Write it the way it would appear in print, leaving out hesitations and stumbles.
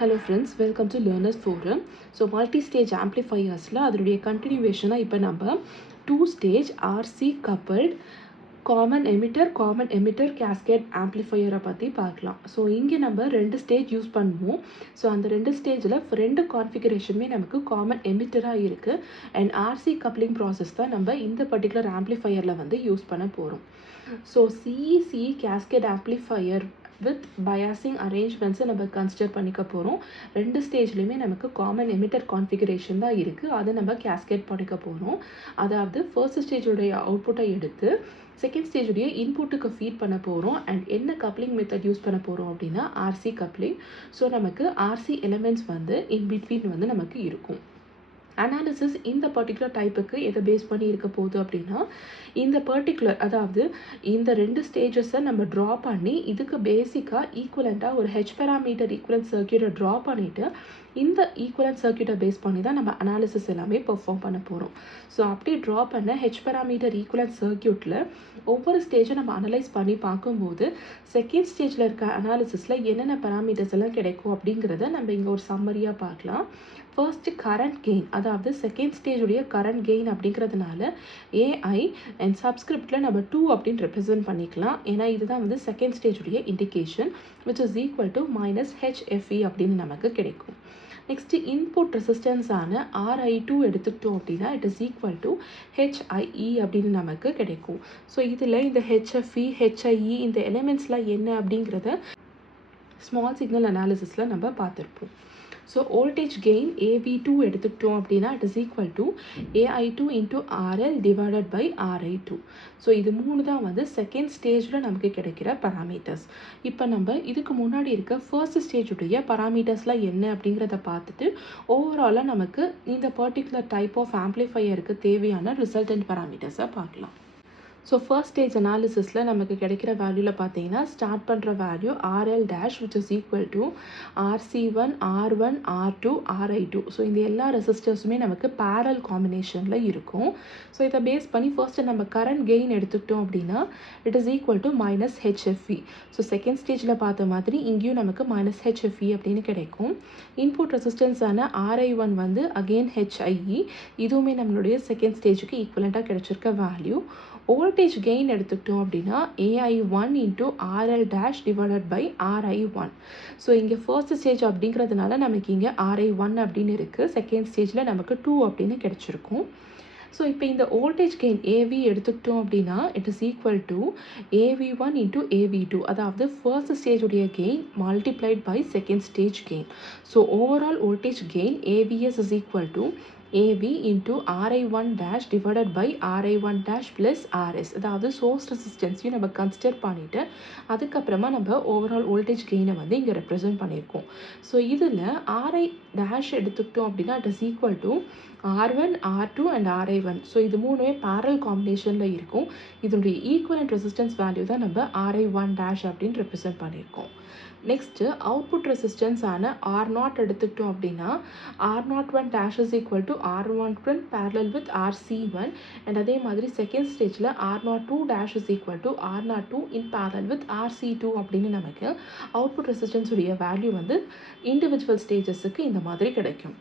Hello friends, welcome to Learners Forum. So multi-stage amplifiers அதனுடைய continuation இப்போ நம்ம two-stage RC coupled common emitter cascade amplifier பற்றி பார்க்கலாம். So இங்கே நம்ம ரெண்டு ஸ்டேஜ் யூஸ் பண்ணுவோம். ஸோ அந்த ரெண்டு ஸ்டேஜில் ரெண்டு கான்ஃபிகரேஷனுமே நமக்கு காமன் எமிட்டராக இருக்குது. அண்ட் ஆர்சி கப்ளிங் ப்ராசஸ் தான் நம்ம இந்த பர்டிகுலர் ஆம்ப்ளிஃபையரில் வந்து யூஸ் பண்ண போகிறோம். So CEC cascade amplifier with biasing அரேஞ்ச்மெண்ட்ஸை நம்ம கன்சிடர் பண்ணிக்க போகிறோம். ரெண்டு ஸ்டேஜ்லேயுமே நமக்கு காமன் எமிட்டர் கான்ஃபிகரேஷன் தான் இருக்குது. அதை நம்ம கேஸ்கேட் பண்ணிக்க போகிறோம். அதாவது ஃபர்ஸ்ட் ஸ்டேஜுடைய அவுட்புட்டை எடுத்து செகண்ட் ஸ்டேஜுடைய இன்புட்டுக்கு ஃபீட் பண்ண போகிறோம். அண்ட் என்ன கப்ளிங் மெத்தட் யூஸ் பண்ண போகிறோம் அப்படின்னா ஆர்சி கப்ளிங். ஸோ நமக்கு ஆர்சி எலிமெண்ட்ஸ் வந்து இன்பிட்வீன் வந்து நமக்கு இருக்கும். அனாலிசிஸ் இந்த பர்டிகுலர் டைப்புக்கு எதை பேஸ் பண்ணி இருக்க போகுது அப்படின்னா இந்த பர்டிகுலர் அதாவது இந்த ரெண்டு ஸ்டேஜஸை நம்ம ட்ரா பண்ணி இதுக்கு பேசிக்காக ஈக்குவலண்ட்டாக ஒரு ஹெச் பேராமீட்டர் ஈக்குவலன்ட் சர்க்யூட்டை ட்ரா பண்ணிவிட்டு இந்த ஈக்குவலன்ட் சர்க்யூட்டை பேஸ் பண்ணி தான் நம்ம அனாலிசிஸ் எல்லாமே பெர்ஃபார்ம் பண்ண போகிறோம். ஸோ அப்படி ட்ரா பண்ண ஹெச் பேராமீட்டர் ஈக்குவலன்ட் சர்க்யூட்டில் ஒவ்வொரு ஸ்டேஜை நம்ம அனலைஸ் பண்ணி பார்க்கும்போது செகண்ட் ஸ்டேஜில் இருக்க அனாலிசிஸில் என்னென்ன பேராமீட்டர்ஸ் எல்லாம் கிடைக்கும் அப்படிங்கிறத நம்ம இங்கே ஒரு சம்மரியாக பார்க்கலாம். ஃபர்ஸ்ட் கரண்ட் கெயின், அதாவது செகண்ட் ஸ்டேஜுடைய கரண்ட் கெயின் அப்படிங்கிறதுனால ஏஐ அண்ட் சப்ஸ்கிரிப்டில் நம்ம 2 அப்படின்னு ரெப்ரசென்ட் பண்ணிக்கலாம். ஏன்னா இதுதான் வந்து செகண்ட் ஸ்டேஜுடைய indication which is equal to -HFE அப்படின்னு நமக்கு கிடைக்கும். நெக்ஸ்ட்டு இன்புட் ரெசிஸ்டன்ஸான RI2 எடுத்துக்கிட்டோம் அப்படின்னா it is equal to HIE அப்படின்னு நமக்கு கிடைக்கும். ஸோ இதில் இந்த HFE HIE இந்த எலிமெண்ட்ஸ்லாம் என்ன அப்படிங்கிறத ஸ்மால் சிக்னல் அனாலிசிஸில் நம்ம பார்த்துருப்போம். ஸோ வோல்டேஜ் கெயின் AV2 எடுத்துக்கிட்டோம் அப்படின்னா it is equal to AI2 into RL divided by RI2. So இது மூணு தான் வந்து செகண்ட் ஸ்டேஜில் நமக்கு கிடைக்கிற பராமீட்டர்ஸ். இப்போ நம்ம இதுக்கு முன்னாடி இருக்க ஃபர்ஸ்ட் ஸ்டேஜுடைய பராமீட்டர்ஸ்லாம் என்ன அப்படிங்கிறத பார்த்துட்டு ஓவராலாக நமக்கு இந்த பர்டிகுலர் டைப் ஆஃப் ஆம்ப்ளிஃபையருக்கு தேவையான ரிசல்டன்ட் பராமீட்டர்ஸை பார்க்கலாம். ஸோ ஃபர்ஸ்ட் ஸ்டேஜ் அனாலிசிஸில் நமக்கு கிடைக்கிற வேல்யூவில் பார்த்தீங்கன்னா ஸ்டார்ட் பண்ணுற value RL dash which is equal to RC1 R1 R2 RI2. So இந்த எல்லா ரெசிஸ்டர்ஸுமே நமக்கு பேரல் காம்பினேஷனில் இருக்கும். ஸோ இதை பேஸ் பண்ணி ஃபர்ஸ்ட்டு நம்ம கரண்ட் கெயின் எடுத்துக்கிட்டோம் அப்படின்னா it is equal to -HFE. So second ஸ்டேஜில் பார்த்த மாதிரி இங்கேயும் நமக்கு -HFE அப்படின்னு கிடைக்கும். இன்புட் ரெசிஸ்டன்ஸான RI1 வந்து அகெயின் HIE, இதுவுமே நம்மளுடைய செகண்ட் ஸ்டேஜுக்கு ஈக்குவலண்ட்டாக கிடைச்சிருக்க வேல்யூ. வோல்டேஜ் கெயின் எடுத்துக்கிட்டோம் அப்படின்னா AI1 into RL dash divided by RI1. So இங்கே ஃபர்ஸ்ட் ஸ்டேஜ் அப்படிங்கிறதுனால நமக்கு இங்கே RI1 அப்படின்னு இருக்குது. செகண்ட் ஸ்டேஜில் நமக்கு 2 அப்படின்னு கிடைச்சிருக்கும். ஸோ இப்போ இந்த வோல்டேஜ் கெயின் AV எடுத்துக்கிட்டோம் அப்படின்னா it is equal to AV1 into AV2, அதாவது ஃபர்ஸ்ட் ஸ்டேஜுடைய gain multiplied by second stage gain. So overall voltage gain AVS is equal to AV into RI1 dash divided by RI1 dash plus RS, அதாவது source ரெசிஸ்டன்ஸையும் நம்ம consider பண்ணிவிட்டு அதுக்கப்புறமா நம்ம overall voltage கெயினை வந்து இங்கே ரெப்ரசென்ட் பண்ணியிருக்கோம். ஸோ இதில் RI டேஷ் எடுத்துக்கிட்டோம் அப்படின்னா it is equal to R1 R2 and RI1. So இது மூணுமே பேரல் காம்பினேஷனில் இருக்கும். இதனுடைய ஈக்குவலண்ட் ரெசிஸ்டன்ஸ் வேல்யூ தான் நம்ம RI1 டேஷ் அப்படின்னு ரெப்ரசென்ட் பண்ணியிருக்கோம். நெக்ஸ்ட்டு அவுட்புட் ரெசிஸ்டன்ஸான R0 எடுத்துக்கிட்டோம் அப்படின்னா R01 dash is equal to R11 parallel with RC1. And அதே மாதிரி செகண்ட் ஸ்டேஜில் R02 dash is equal to R02 in parallel with RC2 அப்படின்னு நமக்கு அவுட்புட் ரெசிஸ்டன்ஸுடைய வேல்யூ வந்து இண்டிவிஜுவல் ஸ்டேஜஸுக்கு இந்த மாதிரி கிடைக்கும்.